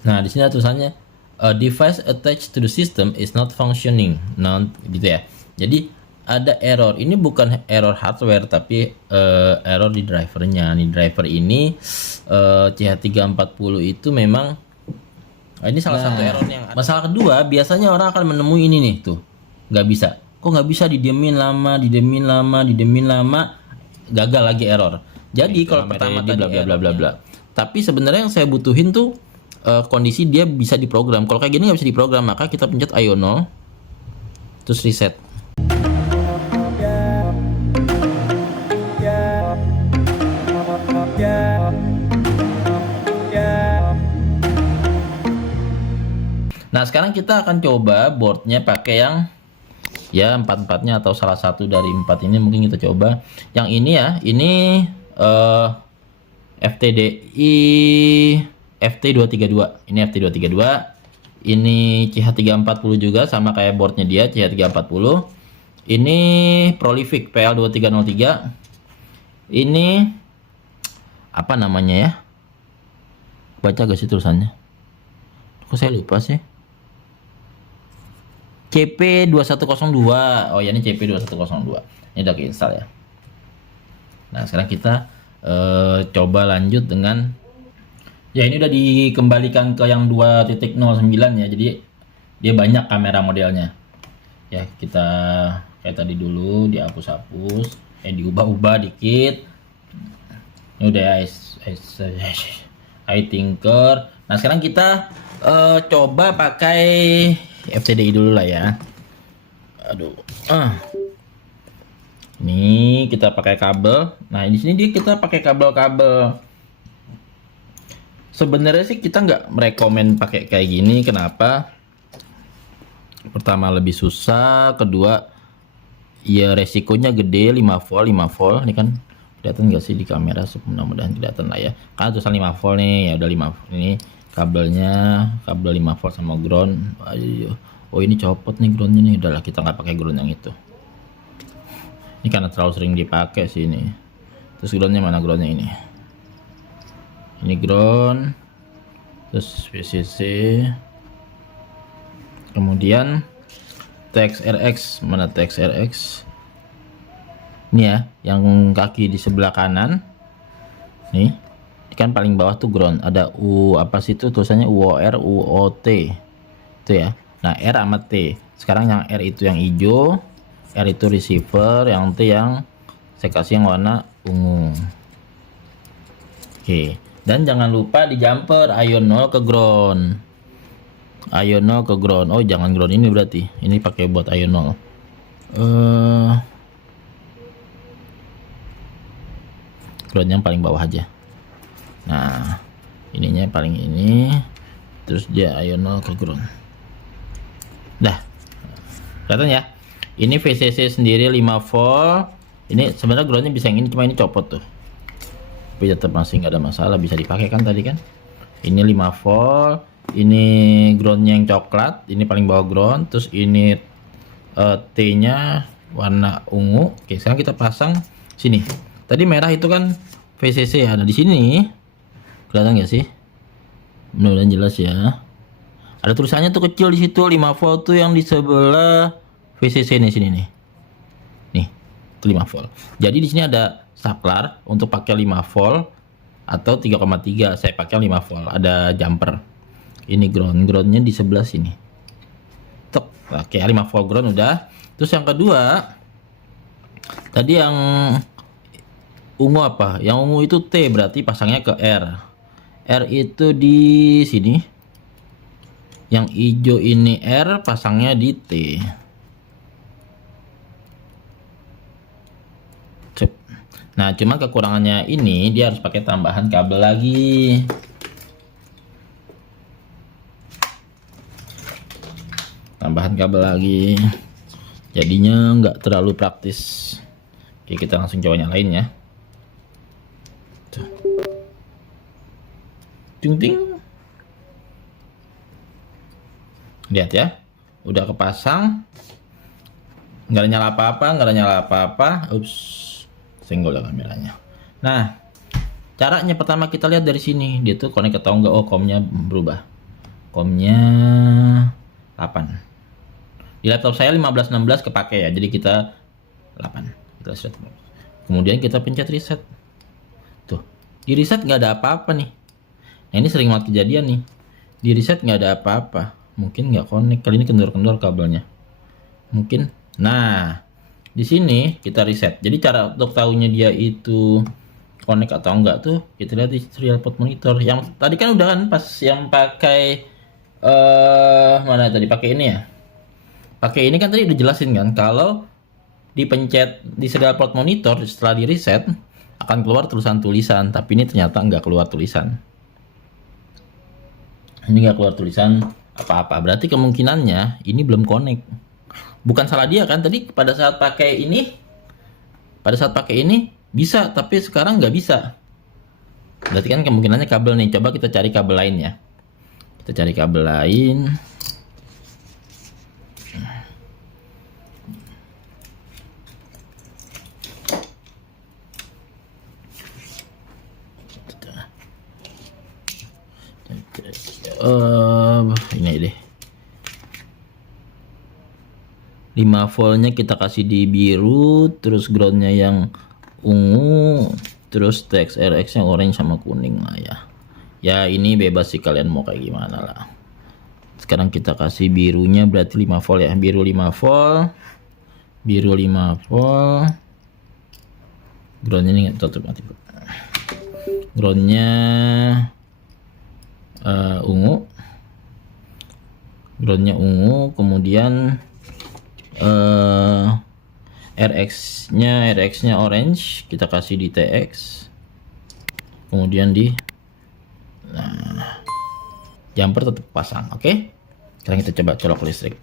Nah, di sini ada tulisannya a device attached to the system is not functioning. Nah, gitu ya. Jadi ada error. Ini bukan error hardware tapi error di drivernya. Nih driver ini CH340 itu memang ini salah satu error yang ada. Masalah kedua, biasanya orang akan menemui ini nih tuh. Nggak bisa. Kok nggak bisa didiemin lama, didiemin lama, didiemin lama, gagal lagi error. Jadi kalau pertama tadi bla bla bla bla bla. Tapi sebenarnya yang saya butuhin tuh kondisi dia bisa diprogram. Kalau kayak gini nggak bisa diprogram, maka kita pencet IO0 terus reset. Nah, sekarang kita akan coba boardnya pakai yang ya empat-empatnya atau salah satu dari empat ini mungkin kita coba. Yang ini ya, ini FTDI FT232. Ini FT232. Ini CH340 juga sama kayak boardnya dia CH340. Ini Prolific PL2303. Ini apa namanya ya? Baca gak sih tulisannya? Kok saya lupa sih? CP2102. Oh ya, ini CP2102. Ini udah keinstall ya. Nah, sekarang kita coba lanjut dengan ya, ini udah dikembalikan ke yang 2.09 ya. Jadi dia banyak kamera modelnya. Ya, kita kayak tadi dulu dihapus-hapus, diubah-ubah dikit. Ini udah I Tinker. Nah, sekarang kita coba pakai FTDI dulu lah ya. Aduh. Ini kita pakai kabel. Nah, di sini dia kita pakai kabel-kabel. Sebenarnya sih kita nggak merekomen pakai kayak gini. Kenapa? Pertama lebih susah, kedua ya resikonya gede. 5 volt 5 volt ini kan kelihatan nggak sih di kamera? Mudah-mudahan kelihatan lah ya. Karena tulisan 5 volt nih, ya udah 5 volt ini kabelnya, kabel 5 volt sama ground. Ayo. Oh, ini copot nih groundnya nih. Udahlah, kita nggak pakai ground yang itu. Ini karena terlalu sering dipakai sih ini. Terus groundnya mana groundnya ini? Ini ground. Terus VCC. Kemudian TXRX, mana TXRX? Ini ya, yang kaki di sebelah kanan. Nih, ini kan paling bawah tuh ground. Ada U apa sih itu tulisannya UOR, UOT. Itu ya. Nah, R sama T. Sekarang yang R itu yang hijau, R itu receiver, yang T yang saya kasih yang warna ungu. Oke, dan jangan lupa di jumper IO0 ke ground. IO0 ke ground. Oh, jangan ground ini berarti. Ini pakai buat IO0. Ground yang paling bawah aja. Nah, ininya paling ini. Terus dia IO0 ke ground. Dah. Kelihatan ya? Ini VCC sendiri 5 volt. Ini sebenarnya groundnya bisa yang ini, cuma ini copot tuh. Tapi tetap masih nggak ada masalah, bisa dipakai kan tadi kan. Ini 5 volt. Ini groundnya yang coklat. Ini paling bawah ground. Terus ini T-nya warna ungu. Oke, sekarang kita pasang sini. Tadi merah itu kan VCC ya. Nah, di sini kelihatan nggak sih? Mudah-mudahan jelas ya. Ada tulisannya tuh kecil di situ 5 volt tuh yang di sebelah VCC nih, sini nih. Nih, itu 5 volt. Jadi di sini ada saklar untuk pakai 5 volt atau 3,3. Saya pakai 5 volt. Ada jumper. Ini groundnya di sebelah sini. Tek. Oke, 5 volt ground udah. Terus yang kedua, tadi yang ungu apa? Yang ungu itu T, berarti pasangnya ke R. R itu di sini. Yang hijau ini R, pasangnya di T. Nah, cuma kekurangannya ini dia harus pakai tambahan kabel lagi. Tambahan kabel lagi. Jadinya nggak terlalu praktis. Oke, kita langsung coba nyalain ya. Tuh. Ting ting. Lihat ya. Udah kepasang. Nggak ada nyala apa-apa, nggak ada nyala apa-apa. Ups. Senggol ya kameranya. Nah, caranya pertama kita lihat dari sini, dia tuh connect atau enggak. Oh, comnya berubah. COM-nya 8. Di laptop saya 1516 kepake ya, jadi kita 8. Kita set. Kemudian kita pencet reset. Tuh, di reset nggak ada apa-apa nih. Nah ini sering banget kejadian nih. Di reset nggak ada apa-apa. Mungkin nggak connect. Kali ini kendor-kendor kabelnya. Mungkin. Nah, di sini kita reset. Jadi cara untuk tahunya dia itu connect atau enggak tuh kita lihat di serial port monitor. Yang tadi kan udah kan pas yang pakai mana tadi pakai ini ya. Pakai ini kan tadi udah jelasin kan kalau dipencet di serial port monitor setelah di reset akan keluar tulisan-tulisan, tapi ini ternyata nggak keluar tulisan. Ini nggak keluar tulisan apa-apa. Berarti kemungkinannya ini belum connect. Bukan salah dia kan tadi pada saat pakai ini bisa, tapi sekarang nggak bisa. Berarti kan kemungkinannya kabel nih. Coba kita cari kabel lain ya. Kita cari kabel lain. Ini deh. 5 voltnya kita kasih di biru, terus groundnya yang ungu, terus TXRX nya orange sama kuning lah ya. Ya ini bebas sih kalian mau kayak gimana lah. Sekarang kita kasih birunya berarti 5 volt ya. Biru 5 volt. Biru 5 volt. Groundnya ini tutup mati. Groundnya ungu. Groundnya ungu, kemudian RX-nya orange, kita kasih di TX, kemudian di jumper tetap pasang. Oke, sekarang kita coba colok ke listrik,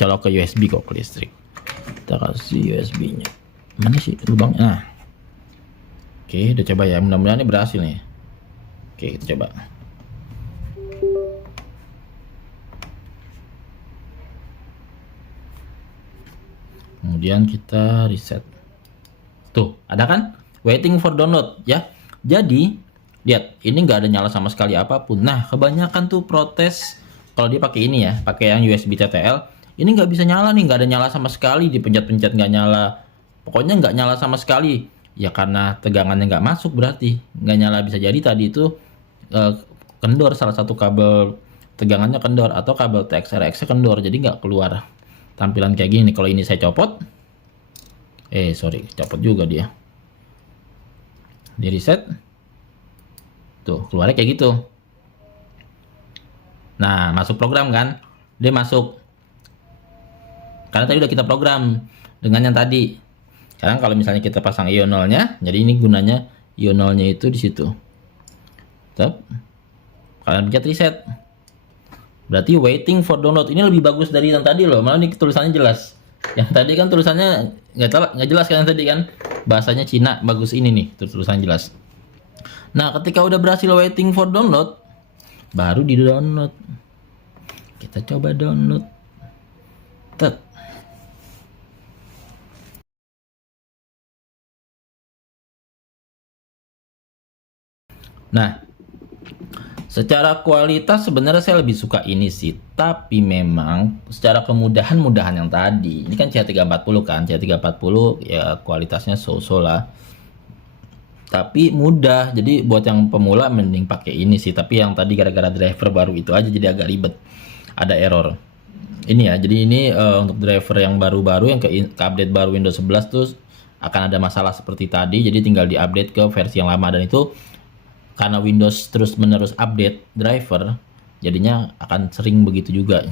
colok ke USB kok ke listrik. Kita kasih USB-nya mana sih lubangnya. Nah, oke, udah coba ya, mudah-mudahan ini berhasil nih. Oke, kita coba. Kemudian kita reset. Tuh, ada kan? Waiting for download ya. Jadi, lihat, ini nggak ada nyala sama sekali apapun. Nah, kebanyakan tuh protes kalau dia pakai ini ya, pakai yang USB TTL. Ini nggak bisa nyala nih, nggak ada nyala sama sekali. Dipencet-pencet nggak nyala. Pokoknya nggak nyala sama sekali. Ya karena tegangannya nggak masuk berarti nggak nyala. Bisa jadi tadi itu kendor, salah satu kabel tegangannya kendor atau kabel TXRX kendor, jadi nggak keluar tampilan kayak gini. Kalau ini saya copot, sorry, copot juga dia. Di reset, tuh keluarnya kayak gitu. Nah, masuk program kan? Dia masuk. Karena tadi udah kita program dengan yang tadi. Sekarang kalau misalnya kita pasang ionolnya, jadi ini gunanya ionolnya itu di situ. Tetap, kalian pencet reset. Berarti waiting for download ini lebih bagus dari yang tadi loh. Malah ini tulisannya jelas. Yang tadi kan tulisannya nggak jelas kan yang tadi kan. Bahasanya Cina, bagus ini nih tulisannya jelas. Nah, ketika udah berhasil waiting for download, baru di download. Kita coba download. Tet. Nah, secara kualitas sebenarnya saya lebih suka ini sih, tapi memang secara kemudahan yang tadi. Ini kan CH340 kan, CH340 ya kualitasnya so-so lah. Tapi mudah, jadi buat yang pemula mending pakai ini sih. Tapi yang tadi gara-gara driver baru itu aja jadi agak ribet, ada error. Ini ya, jadi ini untuk driver yang baru-baru yang ke update baru Windows 11 tuh akan ada masalah seperti tadi. Jadi tinggal di-update ke versi yang lama, dan itu karena Windows terus-menerus update driver, jadinya akan sering begitu juga.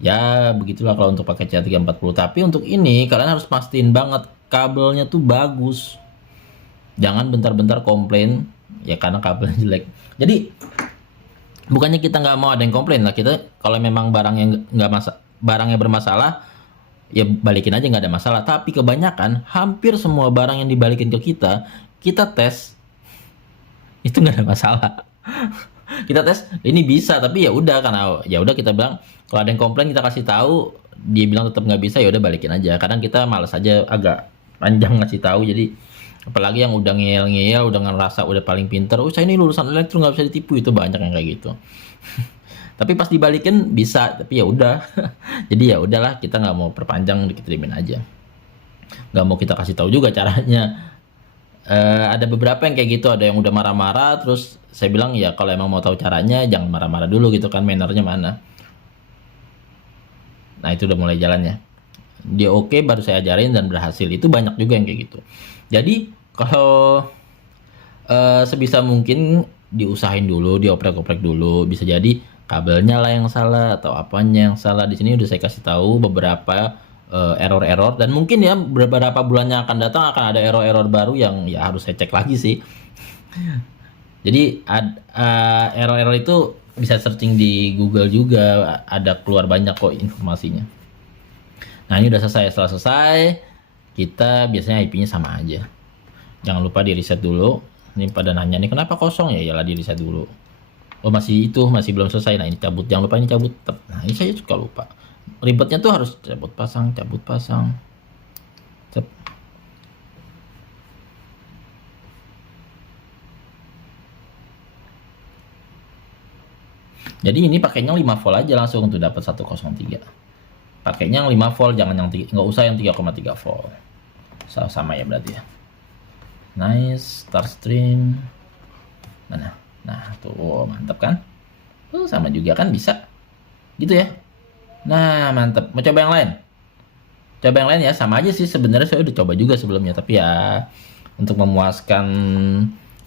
Ya, begitulah kalau untuk pakai CH340. Tapi untuk ini kalian harus pastiin banget kabelnya tuh bagus. Jangan bentar-bentar komplain ya karena kabelnya jelek. Jadi bukannya kita nggak mau ada yang komplain lah, kita kalau memang barangnya bermasalah ya balikin aja, nggak ada masalah. Tapi kebanyakan hampir semua barang yang dibalikin ke kita tes itu nggak ada masalah. Kita tes ini bisa, tapi ya udah, karena ya udah kita bilang kalau ada yang komplain kita kasih tahu, dia bilang tetap nggak bisa, ya udah balikin aja. Kadang kita malas aja, agak panjang ngasih tahu, jadi Apalagi yang udah ngeyel-ngeyel, udah ngerasa udah paling pinter, saya ini lulusan elektro nggak bisa ditipu, itu banyak yang kayak gitu. Tapi pas dibalikin bisa, tapi ya udah. Jadi ya udahlah, kita nggak mau perpanjang, dikirimin aja. Nggak mau kita kasih tahu juga caranya. Ada beberapa yang kayak gitu, ada yang udah marah-marah, terus saya bilang ya kalau emang mau tahu caranya jangan marah-marah dulu gitu kan, mannernya mana. Nah itu udah mulai jalannya. Dia oke, baru saya ajarin dan berhasil. Itu banyak juga yang kayak gitu. Jadi kalau sebisa mungkin diusahain dulu, dioprek-oprek dulu. Bisa jadi kabelnya lah yang salah atau apanya yang salah. Di sini udah saya kasih tahu beberapa error-error, dan mungkin ya beberapa bulannya akan datang akan ada error-error baru yang ya harus saya cek lagi sih. Jadi error-error itu bisa searching di Google juga, ada keluar banyak kok informasinya. Nah ini udah selesai. Setelah selesai, kita biasanya IP-nya sama aja. Jangan lupa di reset dulu. Ini pada nanya nih kenapa kosong, ya iyalah di reset dulu. Oh masih belum selesai. Nah ini cabut, jangan lupa ini cabut. Nah ini saya suka lupa. Ribetnya tuh harus cabut pasang. Cep. Jadi ini pakainya 5 volt aja langsung tuh dapat 103. Pakainya yang 5 volt, jangan yang nggak usah yang 3,3 volt. Sama ya berarti ya. Nice, start stream. Mana? Nah tuh mantap kan? Tuh sama juga kan, bisa gitu ya. Nah mantap. Mau coba yang lain? Coba yang lain ya, sama aja sih sebenarnya, saya udah coba juga sebelumnya, tapi ya untuk memuaskan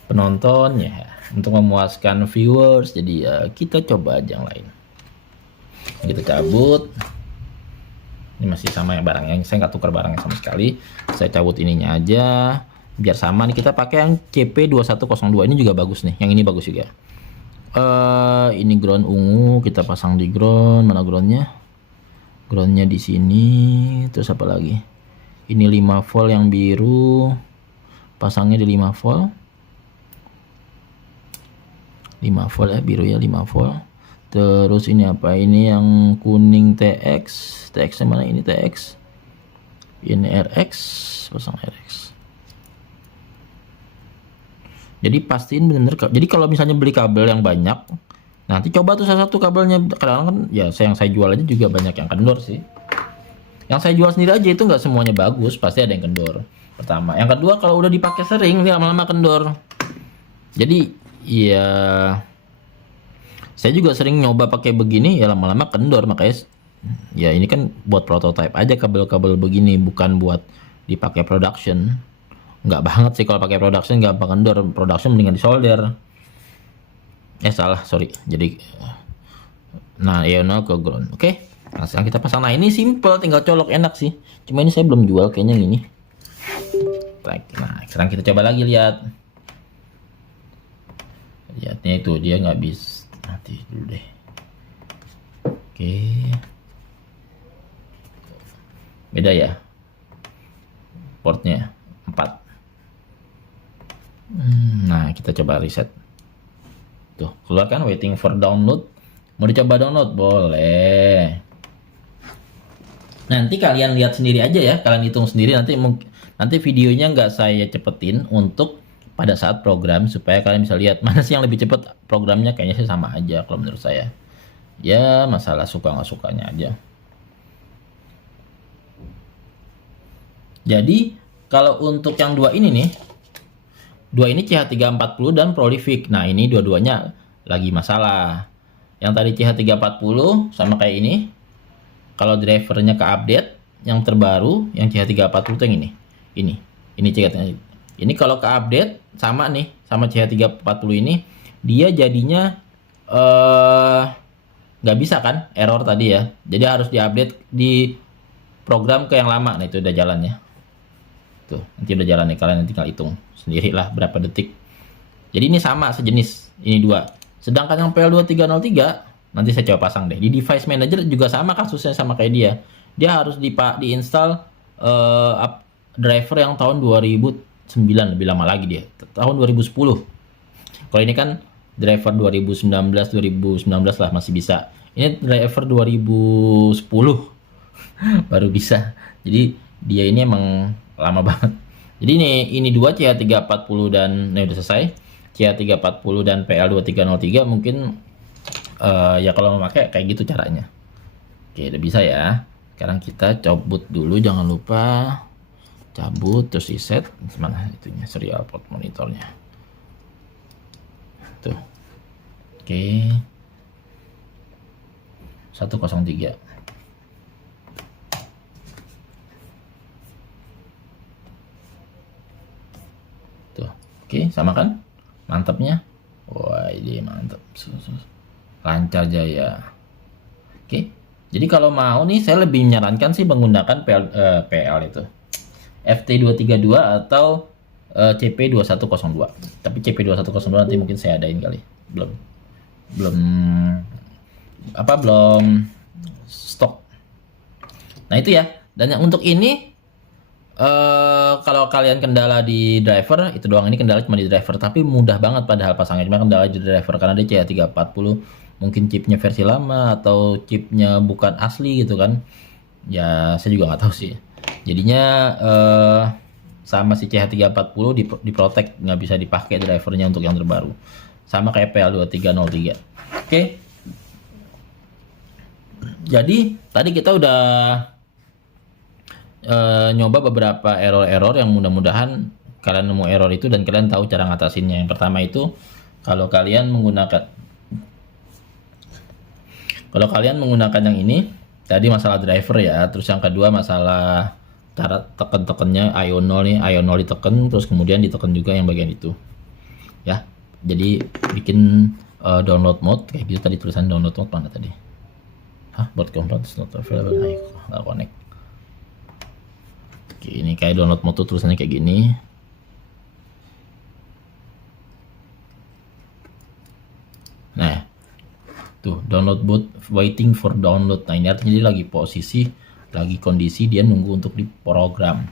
penonton ya, untuk memuaskan viewers, jadi ya kita coba aja yang lain. Kita cabut. Ini masih sama ya barangnya, saya nggak tukar barangnya sama sekali. Saya cabut ininya aja biar sama nih. Kita pakai yang CP2102, ini juga bagus nih, yang ini bagus juga. Ini ground ungu, kita pasang di ground. Mana groundnya? Groundnya di sini. Terus apa lagi? Ini 5 volt yang biru, pasangnya di 5 volt. 5 volt ya, biru ya 5 volt. Terus ini apa? Ini yang kuning TX. TX mana ini TX? Ini RX, pasang RX. Jadi pastiin bener. Jadi kalau misalnya beli kabel yang banyak, nanti coba tuh salah satu kabelnya. Kadang kan ya yang saya jual aja juga banyak yang kendor sih. Yang saya jual sendiri aja itu nggak semuanya bagus, pasti ada yang kendor. Pertama, yang kedua kalau udah dipakai sering, dia lama-lama kendor. Jadi ya saya juga sering nyoba pakai begini, ya lama-lama kendor. Makanya ya ini kan buat prototype aja kabel-kabel begini, bukan buat dipakai production. Nggak banget sih kalau pakai production, nggak bakal kendor. Production mendingan di solder. Salah, sorry. Jadi nah ya ke ground. Oke. Nah, sekarang kita pasang. Nah ini simple, tinggal colok, enak sih. Cuma ini saya belum jual kayaknya yang ini. Nah sekarang kita coba lagi, lihatnya itu dia nggak bisa. Nanti dulu deh. Oke. Beda ya portnya 4. Nah kita coba reset. Tuh keluar kan, waiting for download. Mau dicoba download? Boleh. Nanti kalian lihat sendiri aja ya, kalian hitung sendiri. Nanti videonya nggak saya cepetin untuk pada saat program, supaya kalian bisa lihat mana sih yang lebih cepet programnya. Kayaknya sih sama aja kalau menurut saya. Ya masalah suka nggak sukanya aja. Jadi kalau untuk yang dua ini nih, dua ini CH340 dan Prolific. Nah ini dua-duanya lagi masalah. Yang tadi CH340 sama kayak ini, kalau drivernya ke update yang terbaru, yang CH340 itu yang ini CH340. Ini kalau ke update sama nih, sama CH340 ini, dia jadinya nggak bisa kan, error tadi ya. Jadi harus diupdate di program ke yang lama. Nah itu udah jalannya. Tuh, nanti udah jalan nih, kalian tinggal hitung sendirilah berapa detik. Jadi ini sama, sejenis, ini dua. Sedangkan yang PL2303 nanti saya coba pasang deh. Di device manager juga sama kasusnya, sama kayak dia. Dia harus diinstal driver yang tahun 2009, lebih lama lagi dia. Tahun 2010. Kalau ini kan driver 2019 lah masih bisa. Ini driver 2010 baru bisa. Jadi dia ini emang lama banget. Jadi ini dua CH340 dan udah selesai. CH340 dan PL2303 mungkin ya kalau mau pakai kayak gitu caranya. Oke, udah bisa ya. Sekarang kita cabut dulu, jangan lupa cabut terus reset. Mana itunya, serial port monitornya. Tuh. Oke. 103. Tuh. Oke, sama kan? Mantapnya. Wah, ini mantap. Lancar jaya. Oke. Jadi kalau mau nih saya lebih menyarankan sih menggunakan PL itu. FT232 atau CP2102. Tapi CP2102 nanti mungkin saya adain kali. Belum stok. Nah itu ya. Dan yang untuk ini kalau kalian kendala di driver itu doang, ini kendala cuma di driver, tapi mudah banget padahal pasangnya, cuma kendala di driver karena dia CH340 mungkin chipnya versi lama atau chipnya bukan asli gitu kan ya, saya juga nggak tahu sih. Jadinya sama si CH340 diprotek, nggak bisa dipakai drivernya untuk yang terbaru, sama kayak PL2303. Oke. Jadi tadi kita udah nyoba beberapa error-error yang mudah-mudahan kalian nemu error itu dan kalian tahu cara ngatasinnya. Yang pertama itu kalau kalian menggunakan yang ini tadi masalah driver ya, terus yang kedua masalah cara tekan-tekannya Ionol nih, Ionol ditekan terus kemudian ditekan juga yang bagian itu ya. Jadi bikin download mode kayak gitu, tadi tulisan download mode mana tadi? Board components not available. Nggak connect. Oke, ini kayak download mode tuh tulisannya kayak gini. Nah, tuh download boot waiting for download. Nah ini artinya dia lagi kondisi dia nunggu untuk diprogram.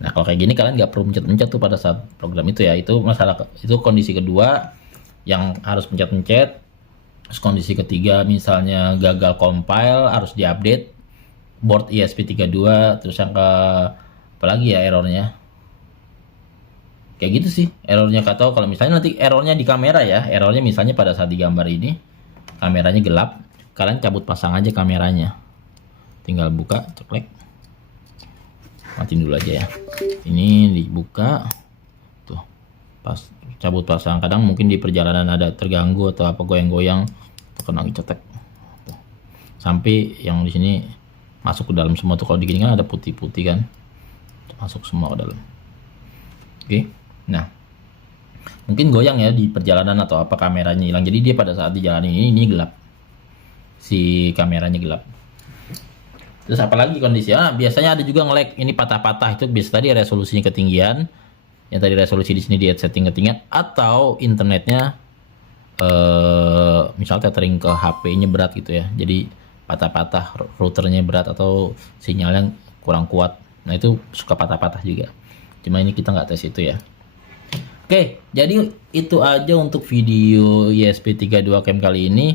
Nah kalau kayak gini kalian nggak perlu pencet-pencet tuh pada saat program itu ya. Itu kondisi kedua yang harus pencet-pencet. Terus kondisi ketiga misalnya gagal compile, harus diupdate board ESP32. Terus yang apalagi ya errornya kayak gitu sih errornya. Atau kalau misalnya nanti errornya di kamera ya, errornya misalnya pada saat digambar ini kameranya gelap, kalian cabut pasang aja kameranya, tinggal buka ceklek, matiin dulu aja ya, ini dibuka tuh, pas cabut pasang. Kadang mungkin di perjalanan ada terganggu atau apa goyang-goyang, tekan lagi cetek tuh, sampai yang di sini masuk ke dalam semua tuh. Kalau di gini kan ada putih-putih kan, masuk semua ke dalam. Oke, nah mungkin goyang ya di perjalanan atau apa, kameranya hilang, jadi dia pada saat di jalan ini gelap, si kameranya gelap. Terus apalagi kondisinya biasanya ada juga nge-lag, ini patah-patah, itu biasa tadi resolusinya ketinggian, yang tadi resolusi di sini di setting ketinggian, atau internetnya misal tethering ke HP-nya berat gitu ya, jadi patah-patah, routernya berat atau sinyalnya kurang kuat. Nah itu suka patah-patah juga, cuma ini kita nggak tes itu ya. Oke, jadi itu aja untuk video ESP32 Cam kali ini.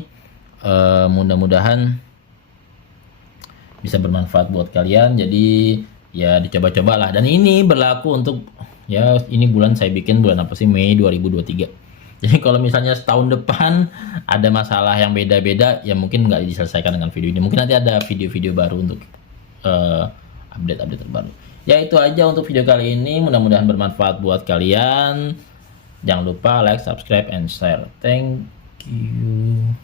Mudah-mudahan bisa bermanfaat buat kalian. Jadi ya dicoba-cobalah. Dan ini berlaku untuk ya, ini bulan saya bikin bulan apa sih, Mei 2023. Jadi kalau misalnya setahun depan ada masalah yang beda-beda ya mungkin nggak diselesaikan dengan video ini. Mungkin nanti ada video-video baru untuk update-update terbaru. Ya itu aja untuk video kali ini, mudah-mudahan bermanfaat buat kalian. Jangan lupa like, subscribe, and share. Thank you.